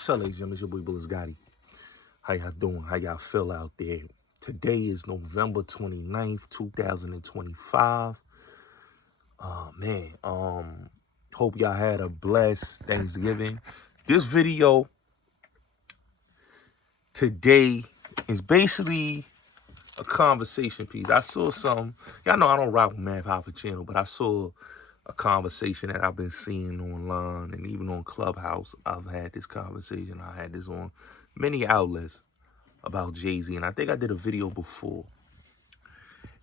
So, ladies and gentlemen, it's your boy Bullis Gotti. How y'all doing? How y'all feel out there? Today is November 29th, 2025. Man, hope y'all had a blessed Thanksgiving. This video today is basically a conversation piece. I saw some, y'all know I don't rock with Math Alpha channel, but I saw a conversation that I've been seeing online and even on Clubhouse. I've had this conversation. I had this on many outlets about Jay-Z, and I think I did a video before.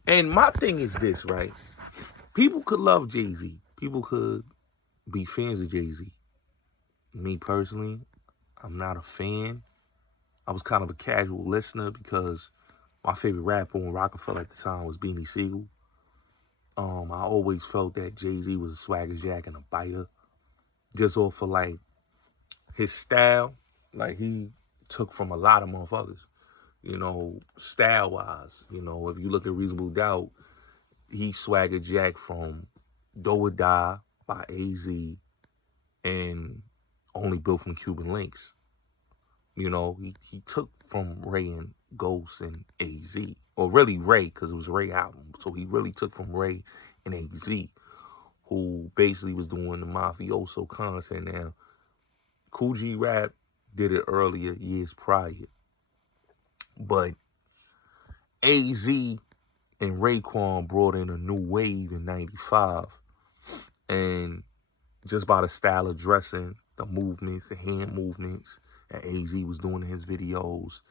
And my thing is this, right? People could love Jay-Z. People could be fans of Jay-Z. Me personally, I'm not a fan. I was kind of a casual listener because my favorite rapper on Roc-A-Fella at the time was Beanie Siegel. I always felt that Jay-Z was a swagger jack and a biter. Just off of like his style. Like he took from a lot of motherfuckers. You know, style-wise. You know, if you look at Reasonable Doubt, he swagger jack from Do or Die by AZ and Only Built from Cuban Links. You know, he took from Ray and Ghost and AZ. Or really Ray, because it was a Ray album. So he really took from Ray and AZ, who basically was doing the mafioso content. Now, Kool G Rap did it earlier, years prior. But AZ and Raekwon brought in a new wave in 95. And just by the style of dressing, the movements, the hand movements that AZ was doing in his videos,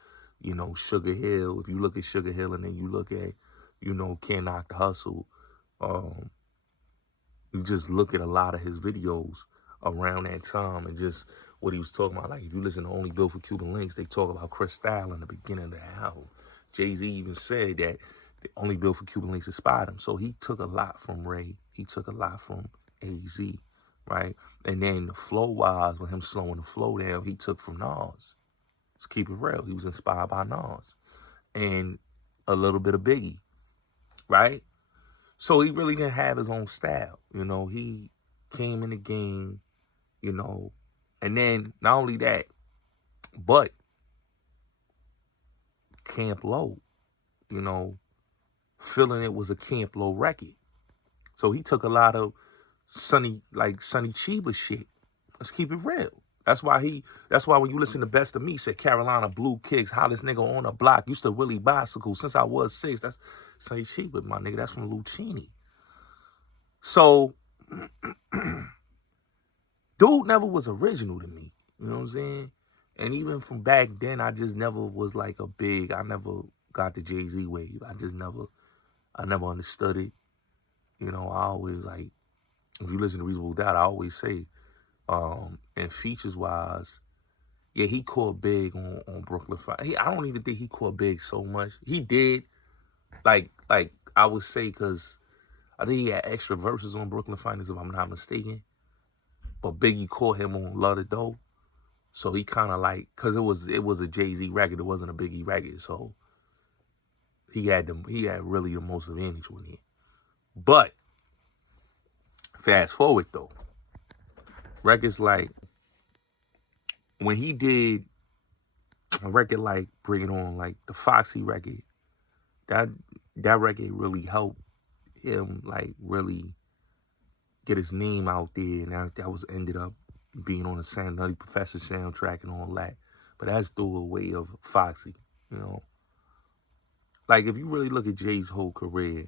you know, Sugar Hill. If you look at Sugar Hill and then you look at, you know, Can't Knock the Hustle, you just look at a lot of his videos around that time and just what he was talking about. Like, if you listen to Only Built for Cuban Links, they talk about Cristal in the beginning of the album. Jay-Z even said that Only Built for Cuban Links inspired him. So he took a lot from Ray. He took a lot from AZ, right? And then the flow-wise, with him slowing the flow down, he took from Nas. Let's keep it real. He was inspired by Nas. And a little bit of Biggie, right? So he really didn't have his own style. You know, he came in the game, you know, and then not only that, but Camp Low, you know, feeling it was a Camp Low record. So he took a lot of Sonny Chiba shit. Let's keep it real. That's why when you listen to Best of Me, said Carolina Blue Kicks, hottest nigga on the block, used to really bicycle since I was 6. That's Sonny Chiba, my nigga. That's from Lucchini. So, dude never was original to me. You know what I'm saying? And even from back then, I just never was like I never got the Jay-Z wave. I never understood it. You know, I always like, if you listen to Reasonable Doubt, I always say, and features-wise, yeah, he caught big on Brooklyn Fire. I don't even think he caught big so much. He did, like I would say, because I think he had extra verses on Brooklyn Finest, if I'm not mistaken. But Biggie caught him on Love the Dough. So he kind of like, because it was a Jay-Z record, it wasn't a Biggie record. So he had really the most advantage with it. But fast forward though, records like, when he did a record like Bring It On, like the Foxy record, that record really helped him like really get his name out there, and that was ended up being on the Nutty Professor soundtrack and all that. But that's through a way of Foxy, you know. Like, if you really look at Jay's whole career,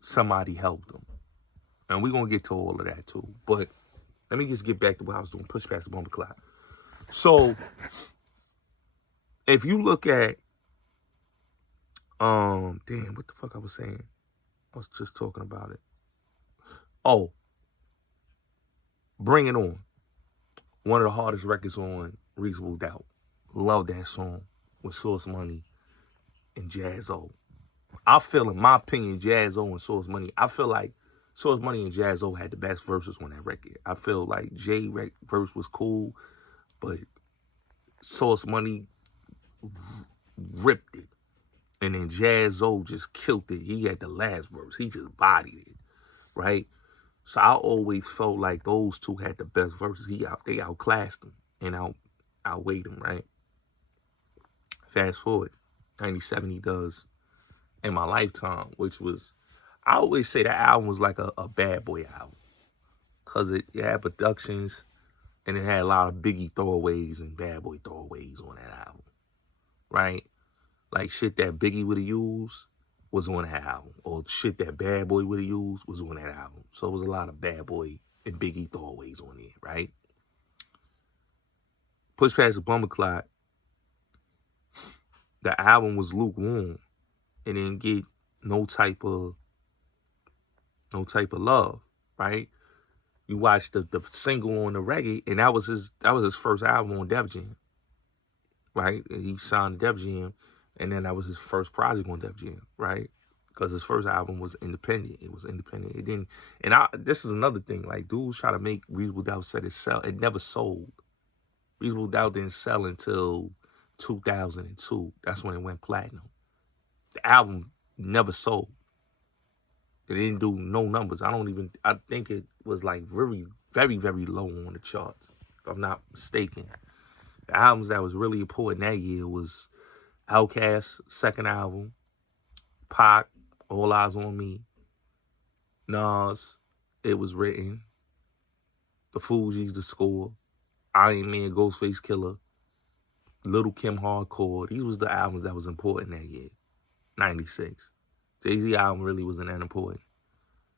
somebody helped him. And we're going to get to all of that too. But let me just get back to what I was doing, push past the bumper clock. So, if you look at, damn, what the fuck I was saying? I was just talking about it. Oh, Bring It On. One of the hardest records on Reasonable Doubt. Love that song with Source Money and Jaz-O. I feel, in my opinion, Jaz-O and Source Money, I feel like Source Money and Jaz-O had the best verses on that record. I feel like Jay verse was cool, but Source Money ripped it. And then Jaz-O just killed it. He had the last verse. He just bodied it, right? So I always felt like those two had the best verses. They outclassed them and outweighed him, right? Fast forward, 97 he does In My Lifetime, which was, I always say that album was like a bad boy album. Because it had productions and it had a lot of Biggie throwaways and Bad Boy throwaways on that album, right? Like shit that Biggie would have used was on that album. Or shit that Bad Boy would have used was on that album. So it was a lot of Bad Boy and Biggie throwaways on there, right? Push Past the Bumper Clock, the album was lukewarm. It didn't get no type of love, right? You watched the single on the reggae, and that was his first album on Def Jam, right? And he signed Def Jam, and then that was his first project on Def Jam, right? Because his first album was independent. It was independent. It didn't, and this is another thing. Like dudes try to make Reasonable Doubt said it sell. It never sold. Reasonable Doubt didn't sell until 2002. That's when it went platinum. The album never sold. It didn't do no numbers. I think it was like very, very, very low on the charts, if I'm not mistaken. The albums that was really important that year was Outkast's second album, Pac, All Eyes on Me, Nas, It Was Written, The Fugees, The Score, Iron Man, Ghostface Killer, Little Kim Hardcore. These was the albums that was important that year, 96. Jay-Z album really wasn't that important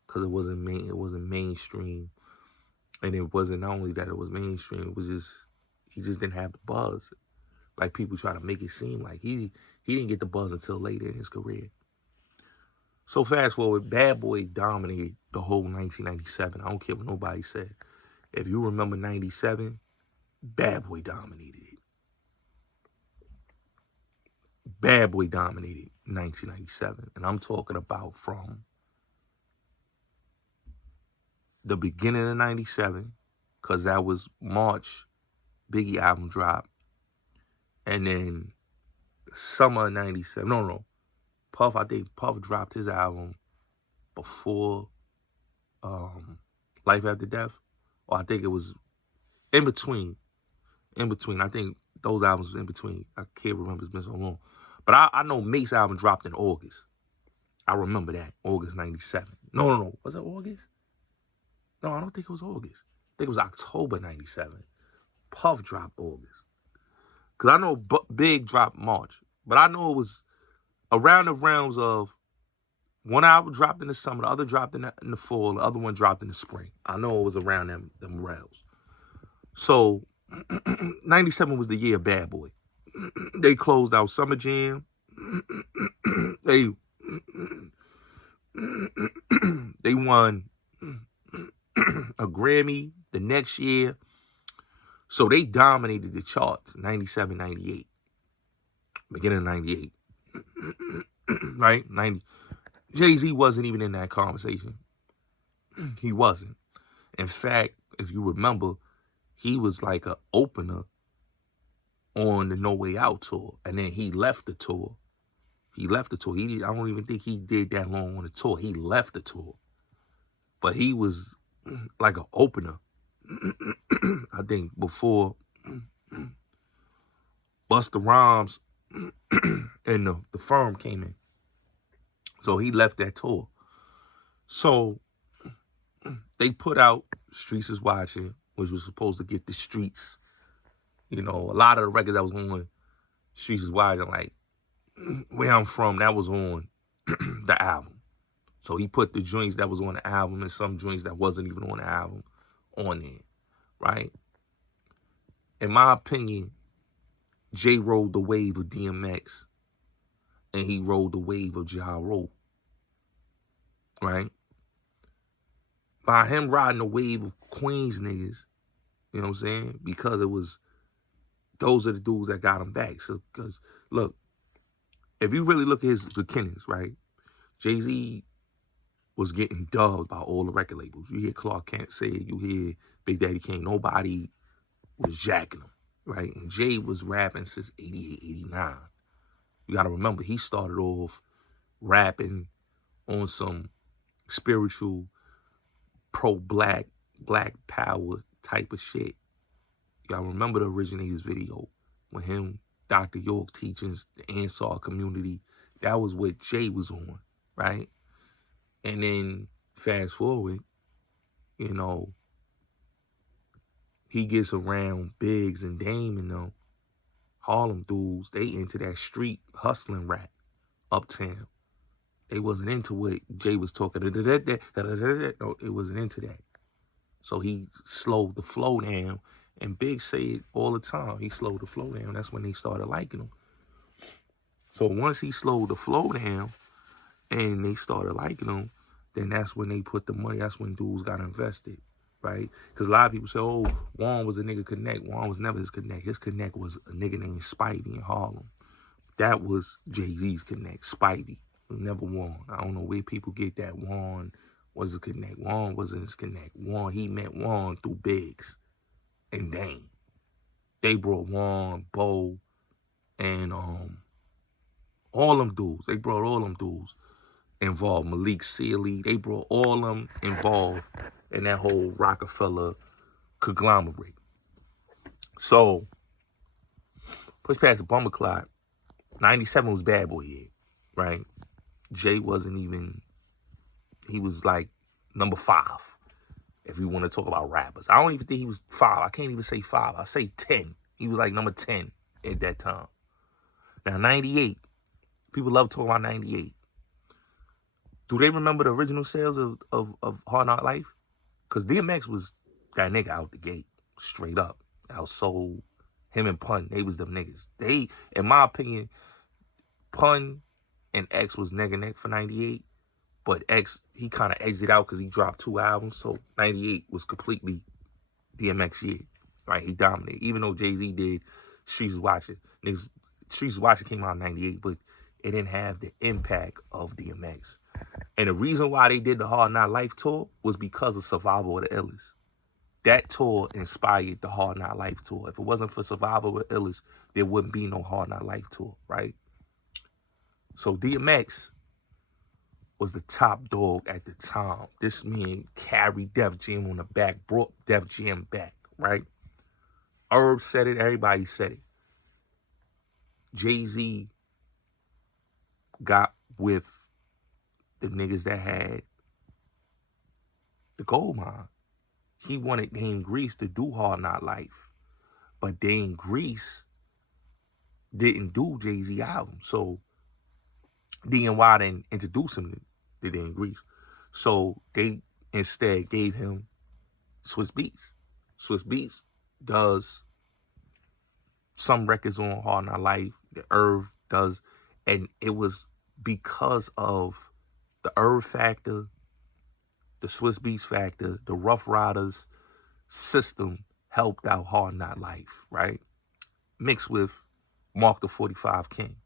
because it wasn't mainstream. And it wasn't not only that it was mainstream, it was just, he just didn't have the buzz. Like people try to make it seem like he didn't get the buzz until later in his career. So fast forward, Bad Boy dominated the whole 1997. I don't care what nobody said. If you remember 97, Bad Boy dominated it. Bad Boy dominated 1997. And I'm talking about from the beginning of 97, because that was March, Biggie album drop. And then summer of 97. No. Puff, I think Puff dropped his album before Life After Death. Or I think it was in between. I think those albums was in between. I can't remember, it's been so long. But I know Mace's album dropped in August. I remember that. August 97. No. Was it August? No, I don't think it was August. I think it was October 97. Puff dropped August. Because I know Big dropped March. But I know it was around the realms of one album dropped in the summer, the other dropped in the fall, the other one dropped in the spring. I know it was around them realms. So 97 was the year of Bad Boy. They closed out Summer Jam. They won a Grammy the next year. So they dominated the charts, 97, 98. Beginning of 98. Right? 90. Jay-Z wasn't even in that conversation. He wasn't. In fact, if you remember, he was like an opener on the No Way Out tour. And then he left the tour. I don't even think he did that long on the tour. He left the tour. But he was like an opener. I think before Busta Rhymes and the Firm came in. So he left that tour. So they put out Streets Is Watching, which was supposed to get the streets. You know, a lot of the records that was on Streets Is Watching, like Where I'm From, that was on the album. So he put the joints that was on the album and some joints that wasn't even on the album on there, right? In my opinion, Jay rode the wave of DMX and he rode the wave of Ja Rule, right? By him riding the wave of Queens niggas, you know what I'm saying? Because those are the dudes that got him back. So, because, look, if you really look at his beginnings, right? Jay-Z was getting dubbed by all the record labels. You hear Clark Kent say it, you hear Big Daddy Kane. Nobody was jacking him, right? And Jay was rapping since 88, 89. You got to remember, he started off rapping on some spiritual, pro-black, black power type of shit. Y'all remember the Originators video when him, Dr. York teachings the Ansar community. That was what Jay was on, right? And then fast forward, you know, he gets around Biggs and Dame and them Harlem dudes. They into that street hustling rap uptown. They wasn't into what Jay was talking. No, it wasn't into that. So he slowed the flow down. And Big say it all the time. He slowed the flow down. That's when they started liking him. So once he slowed the flow down and they started liking him, then that's when they put the money. That's when dudes got invested, right? Because a lot of people say, oh, Juan was a nigga connect. Juan was never his connect. His connect was a nigga named Spidey in Harlem. That was Jay-Z's connect, Spidey. Never Juan. I don't know where people get that Juan was a connect. Juan wasn't his connect. Juan, he met Juan through Biggs and Dame. They brought Juan, Bo, and all them dudes. They brought all them dudes involved. Malik Sealy. They brought all them involved in that whole Roc-A-Fella conglomerate. So, push past the bumper clock. 97 was Bad Boy year, right? Jay wasn't even, he was like number 5. If we want to talk about rappers. I don't even think he was 5. I can't even say 5. I say 10. He was like number 10 at that time. Now, 98. People love talking about 98. Do they remember the original sales of Hard Knock Life? Because DMX was that nigga out the gate. Straight up. Outsold him and Pun. They was them niggas. They, in my opinion, Pun and X was neck and neck for 98. But X, he kind of edged it out because he dropped 2 albums. So 98 was completely DMX year. Right? He dominated. Even though Jay-Z did Streets Was Watching. Streets Was Watching came out in 98, but it didn't have the impact of DMX. And the reason why they did the Hard Knock Life tour was because of Survival of the Illest. That tour inspired the Hard Knock Life tour. If it wasn't for Survival of the Illest, there wouldn't be no Hard Knock Life tour, right? So DMX was the top dog at the time. This man carried Def Jam on the back, brought Def Jam back, right? Herb said it, everybody said it. Jay-Z got with the niggas that had the gold mine. He wanted Dame Grease to do Hard Knock Life. But Dame Grease didn't do Jay-Z album. So DNY didn't introduce him to Dame Grease. So they instead gave him Swiss Beats. Swiss Beats does some records on Hard Knock Life. The Irv does. And it was because of the Irv factor, the Swiss Beats factor, the Rough Riders system helped out Hard Knock Life, right? Mixed with Mark the 45 King,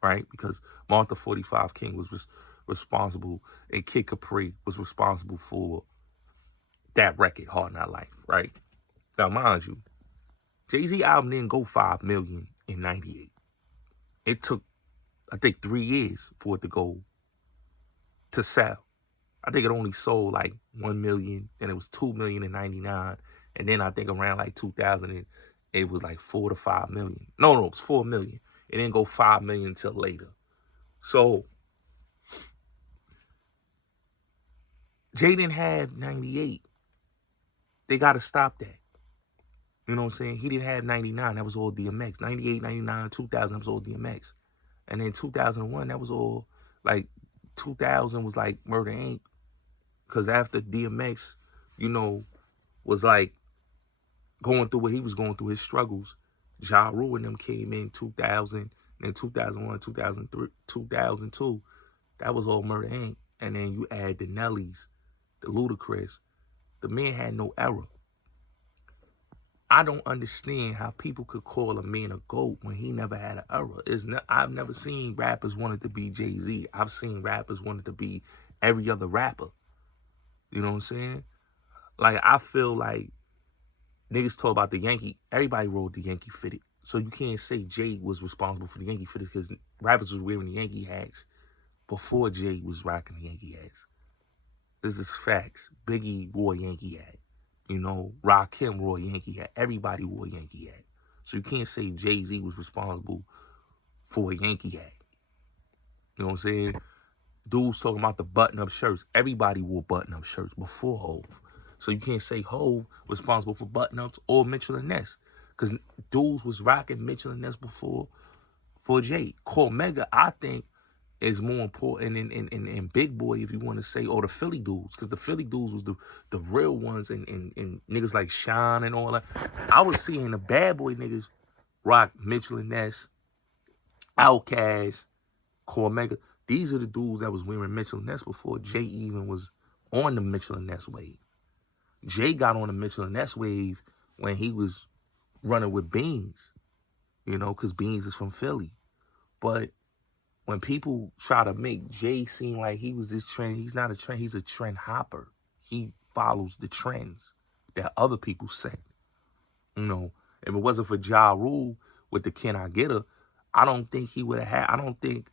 right? Because Mark the 45 King was responsible, and Kid Capri was responsible for that record, Hard Knock Life, right? Now, mind you, Jay-Z album didn't go 5 million in 98. It took, I think, 3 years for it to go to sell. I think it only sold like 1 million, then it was 2 million in 99, and then I think around like 2000, it was like 4 to 5 million. No, it was 4 million. It didn't go 5 million until later. So Jay didn't have 98. They got to stop that. You know what I'm saying? He didn't have 99. That was all DMX. 98, 99, 2000, that was all DMX. And then 2001, that was all, like, 2000 was like Murder Inc. Because after DMX, you know, was like going through what he was going through, his struggles, Ja Rule and them came in 2000, then 2001, 2003, 2002. That was all Murder Inc. And then you add the Nellies, the Ludacris. The man had no error. I don't understand how people could call a man a GOAT when he never had an error. I've never seen rappers wanted to be Jay-Z. I've seen rappers wanted to be every other rapper. You know what I'm saying? Like, I feel like niggas talk about the Yankee. Everybody rode the Yankee fitted. So you can't say Jay was responsible for the Yankee fitted because rappers was wearing the Yankee hats before Jay was rocking the Yankee hats. This is facts. Biggie wore Yankee hat. You know, Rakim wore a Yankee hat. Everybody wore a Yankee hat. So you can't say Jay-Z was responsible for a Yankee hat. You know what I'm saying? Dudes talking about the button-up shirts. Everybody wore button-up shirts before Hove. So you can't say Hove responsible for button-ups or Mitchell and Ness. Because dudes was rocking Mitchell and Ness before for Jay. Cormega, I think, is more important in Big Boy, if you want to say, or the Philly dudes. Because the Philly dudes was the real ones, and niggas like Sean and all that. I was seeing the bad boy niggas rock Mitchell and Ness, Outkast, Cormega. These are the dudes that was wearing Mitchell and Ness before Jay even was on the Mitchell and Ness wave. Jay got on the Mitchell and Ness wave when he was running with Beans, you know, because Beans is from Philly. But when people try to make Jay seem like he was this trend, he's not a trend, he's a trend hopper. He follows the trends that other people set. You know, if it wasn't for Ja Rule with the Can I Get Her, I don't think he would have had, I don't think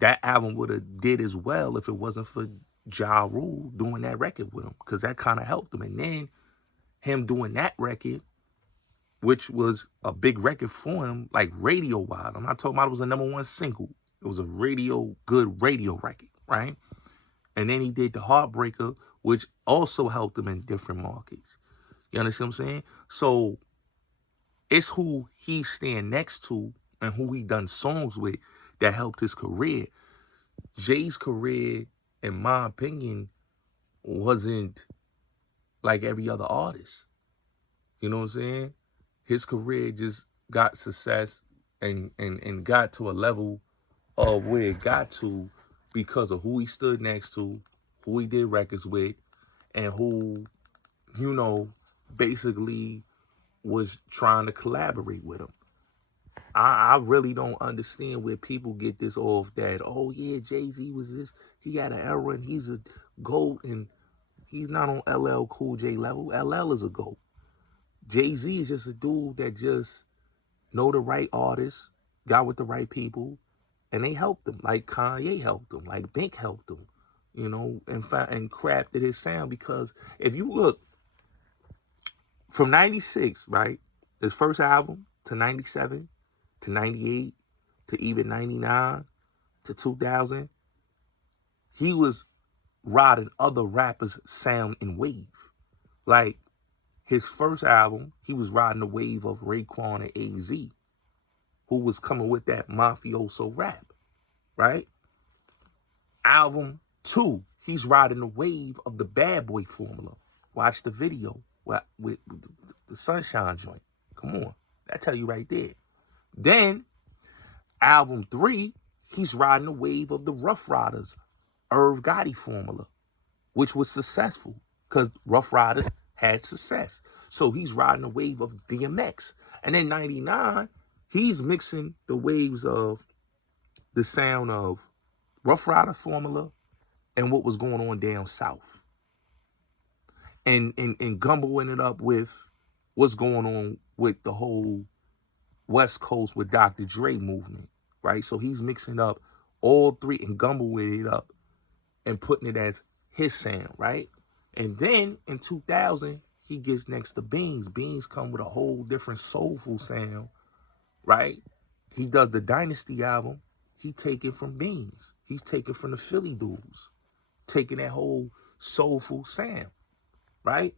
that album would have did as well if it wasn't for Ja Rule doing that record with him, because that kind of helped him. And then him doing that record, which was a big record for him, like radio-wise. I'm not talking about it was a #1 single. It was a good radio record, right? And then he did The Heartbreaker, which also helped him in different markets. You understand what I'm saying? So it's who he stand next to and who he done songs with that helped his career. Jay's career, in my opinion, wasn't like every other artist. You know what I'm saying? His career just got success and got to a level of where it got to because of who he stood next to, who he did records with, and who, you know, basically was trying to collaborate with him. I really don't understand where people get this off that, oh yeah, Jay-Z was this, he had an era and he's a GOAT, and he's not on LL Cool J level. LL is a GOAT. Jay-Z is just a dude that just know the right artists, got with the right people, and they helped him. Like Kanye helped him, like Bink helped him, you know, and crafted his sound. Because if you look from 96, right, his first album, to 97, to 98, to even 99, to 2000, he was riding other rappers' sound and wave. Like his first album, he was riding the wave of Raekwon and AZ, who was coming with that mafioso rap, right? Album 2, he's riding the wave of the Bad Boy formula. Watch the video with the Sunshine joint. Come on, that tell you right there. Then, album 3, he's riding the wave of the Rough Riders, Irv Gotti formula, which was successful because Rough Riders had success. So he's riding the wave of DMX. And then 99, he's mixing the waves of the sound of Rough Rider formula and what was going on down south. And gumbling it up with what's going on with the whole West Coast with Dr. Dre movement, right? So he's mixing up all three and gumbling it up and putting it as his sound, right? And then in 2000, he gets next to Beans. Beans come with a whole different soulful sound, right? He does the Dynasty album. He taken from Beans. He's taken from the Philly dudes, taking that whole soulful sound, right?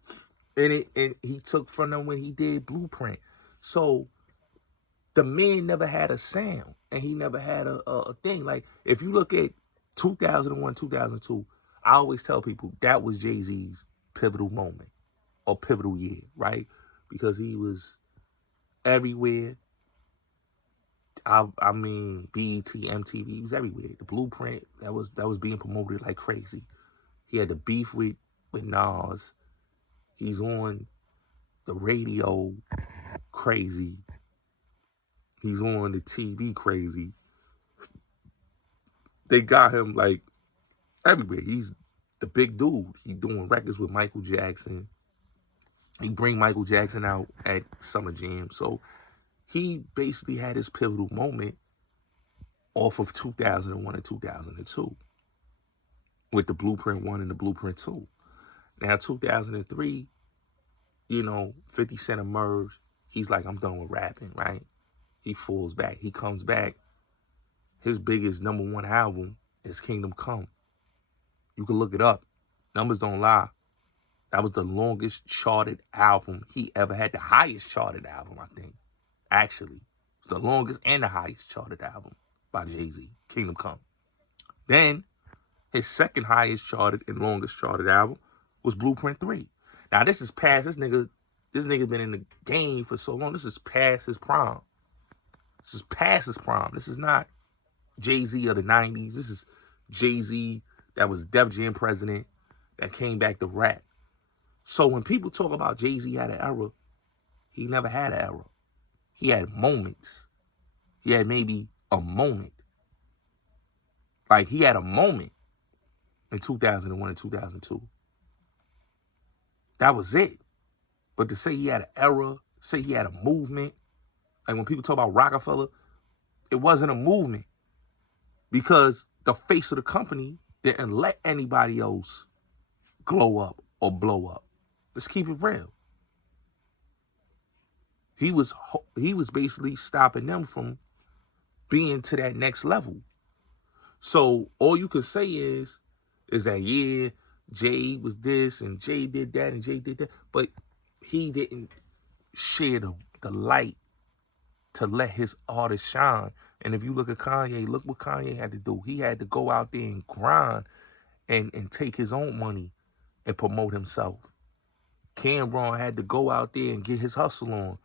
And he took from them when he did Blueprint. So the man never had a sound, and he never had a thing. Like, if you look at 2001, 2002, I always tell people that was Jay-Z's pivotal moment or pivotal year, right? Because he was everywhere. I mean, BET, MTV, he was everywhere. The Blueprint, that was being promoted like crazy. He had the beef with Nas. He's on the radio crazy. He's on the TV crazy. They got him like everywhere. He's the big dude. He doing records with Michael Jackson. He bring Michael Jackson out at Summer Jam. So he basically had his pivotal moment off of 2001 and 2002 with the Blueprint 1 and the Blueprint 2. Now, 2003, 50 Cent emerged. He's like, I'm done with rapping, right? He falls back. He comes back. His biggest #1 album is Kingdom Come. You can look it up. Numbers don't lie. That was the longest charted album he ever had. The highest charted album, I think. Actually. It's the longest and the highest charted album by Jay-Z. Kingdom Come. Then, his second highest charted and longest charted album was Blueprint 3. Now, this is past, this nigga been in the game for so long. This is past his prime. This is past his prime. This is not Jay-Z of the 90s. This is Jay-Z that was Def Jam president that came back to rap. So when people talk about Jay-Z had an era, he never had an era. He had moments. He had maybe a moment. Like, he had a moment in 2001 and 2002. That was it. But to say he had an era, say he had a movement, like when people talk about Roc-A-Fella, it wasn't a movement because the face of the company didn't let anybody else glow up or blow up. Let's keep it real. He was basically stopping them from being to that next level. So all you could say is that, yeah, Jay was this and Jay did that and Jay did that, but he didn't share the light to let his artist shine. And if you look at Kanye, look what Kanye had to do. He had to go out there and grind and take his own money and promote himself. Cameron had to go out there and get his hustle on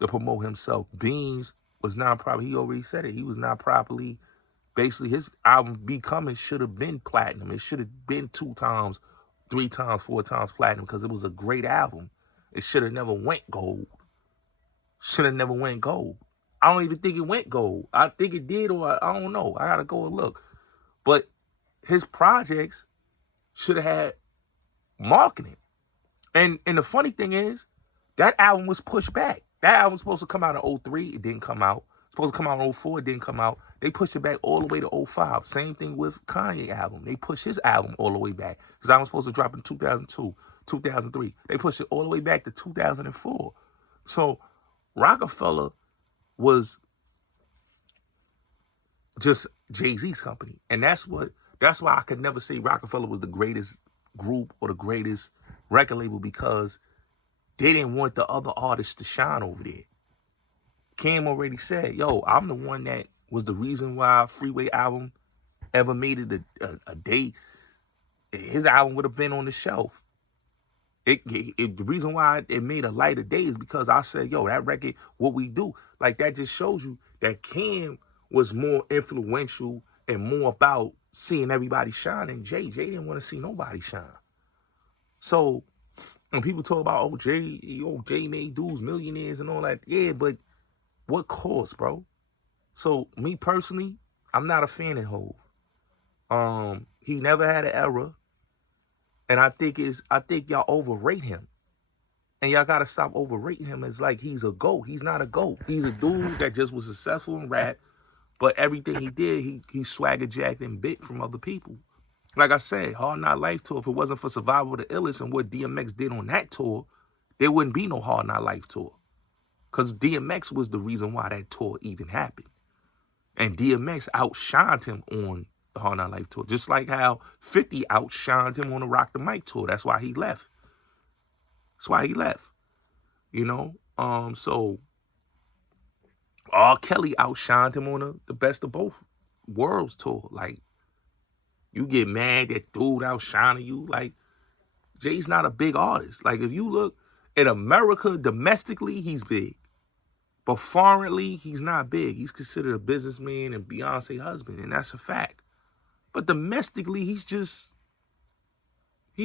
to promote himself. Beans was not properly, he already said it, he was not properly, basically his album Becoming should have been platinum. It should have been 2 times, 3 times, 4 times platinum because it was a great album. It should have never went gold. Should have never went gold. I don't even think it went gold. I think it did, or I don't know. I gotta go and look. But his projects should have had marketing. And the funny thing is, that album was pushed back. That album was supposed to come out in 03. It didn't come out. Supposed to come out in 04. It didn't come out. They pushed it back all the way to 05. Same thing with Kanye album. They pushed his album all the way back. His album was supposed to drop in 2002, 2003. They pushed it all the way back to 2004. So Roc-A-Fella was just Jay-Z's company. And that's why I could never say Roc-A-Fella was the greatest group or the greatest record label, because they didn't want the other artists to shine over there. Cam already said, yo, I'm the one that was the reason why Freeway album ever made it a day. His album would have been on the shelf. The reason why it made a lighter day is because I said, yo, that record, what we do, like that just shows you that Cam was more influential and more about seeing everybody shine than Jay. Jay didn't want to see nobody shine. So when people talk about, oh, Jay made dudes millionaires and all that, yeah, but what cost, bro? So me personally, I'm not a fan of Hov. He never had an era. And I think y'all overrate him. And y'all gotta stop overrating him as like he's a GOAT. He's not a GOAT. He's a dude that just was successful in rap, but everything he did, he swagger jacked and bit from other people. Like I said, Hard Knock Life tour, if it wasn't for Survival of the Illest and what DMX did on that tour, there wouldn't be no Hard Knock Life tour. Because DMX was the reason why that tour even happened. And DMX outshined him on the Hard Knock Life tour. Just like how 50 outshined him on the Rock the Mic tour. That's why he left. That's why he left. You know? So R. Kelly outshined him on the Best of Both Worlds tour. Like, you get mad that dude outshining you. Like, Jay's not a big artist. Like, if you look in America, domestically, he's big. But foreignly, he's not big. He's considered a businessman and Beyonce husband, and that's a fact. But domestically, he's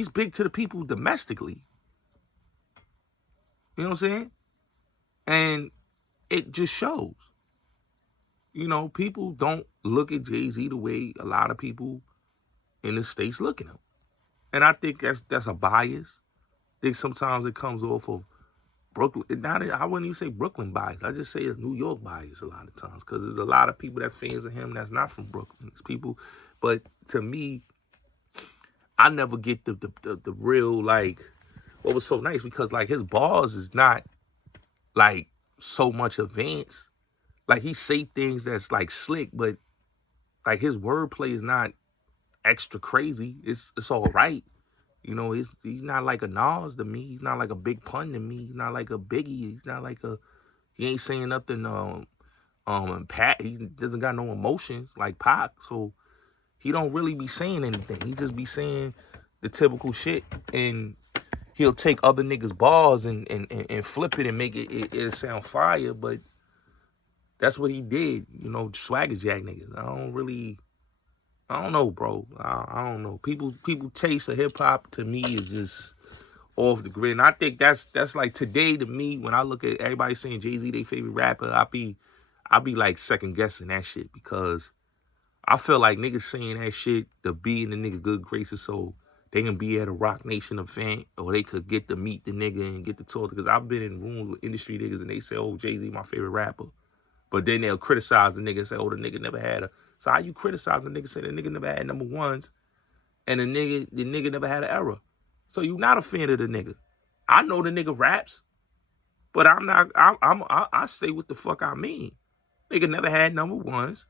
big to the people domestically. You know what I'm saying? And it just shows. You know, people don't look at Jay-Z the way a lot of people in the States look at him. And I think that's a bias. I think sometimes it comes off of Brooklyn. I wouldn't even say Brooklyn bias. I just say it's New York bias a lot of times, because there's a lot of people that fans of him that's not from Brooklyn. It's people, but to me, I never get the real, like, what was so nice because like his bars is not like so much advanced. Like he say things that's like slick, but like his wordplay is not extra crazy. It's all right. You know, he's not like a Nas to me. He's not like a Big Pun to me. He's not like a Biggie. He's not like a, he ain't saying nothing and Pat, he doesn't got no emotions like Pac. So he don't really be saying anything. He just be saying the typical shit, and he'll take other niggas' bars and flip it and make it sound fire. But that's what he did, you know, swagger jack niggas. I don't know, bro. I don't know. People taste of hip hop to me is just off the grid. And I think that's like today to me, when I look at everybody saying Jay-Z their favorite rapper, I be like second guessing that shit, because I feel like niggas saying that shit to be in the nigga good graces so they can be at a Roc Nation event, or they could get to meet the nigga and get to talk. Because I've been in rooms with industry niggas and they say, oh, Jay-Z my favorite rapper. But then they'll criticize the nigga and say, oh, the nigga never had a. So how you criticize the nigga, say the nigga never had number ones and the nigga never had an era? So you not a fan of the nigga. I know the nigga raps, but I'm not, I say what the fuck I mean. Nigga never had number ones.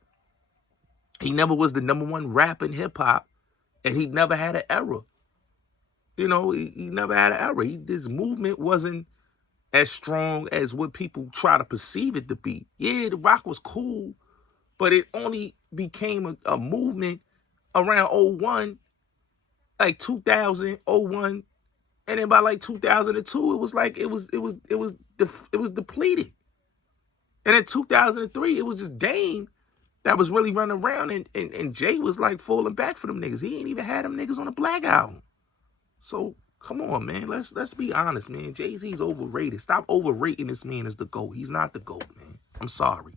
He never was the number one rapper in hip hop, and he never had an era. You know, he never had an era. This movement wasn't as strong as what people try to perceive it to be. Yeah, the rock was cool, but it only became a movement around 01, like 2000, 01, and then by like 2002, it was like it was depleted. And in 2003, it was just Dame that was really running around, and Jay was like falling back for them niggas. He ain't even had them niggas on a Black album. So come on, man. Let's be honest, man. Jay-Z's overrated. Stop overrating this man as the GOAT. He's not the GOAT, man. I'm sorry.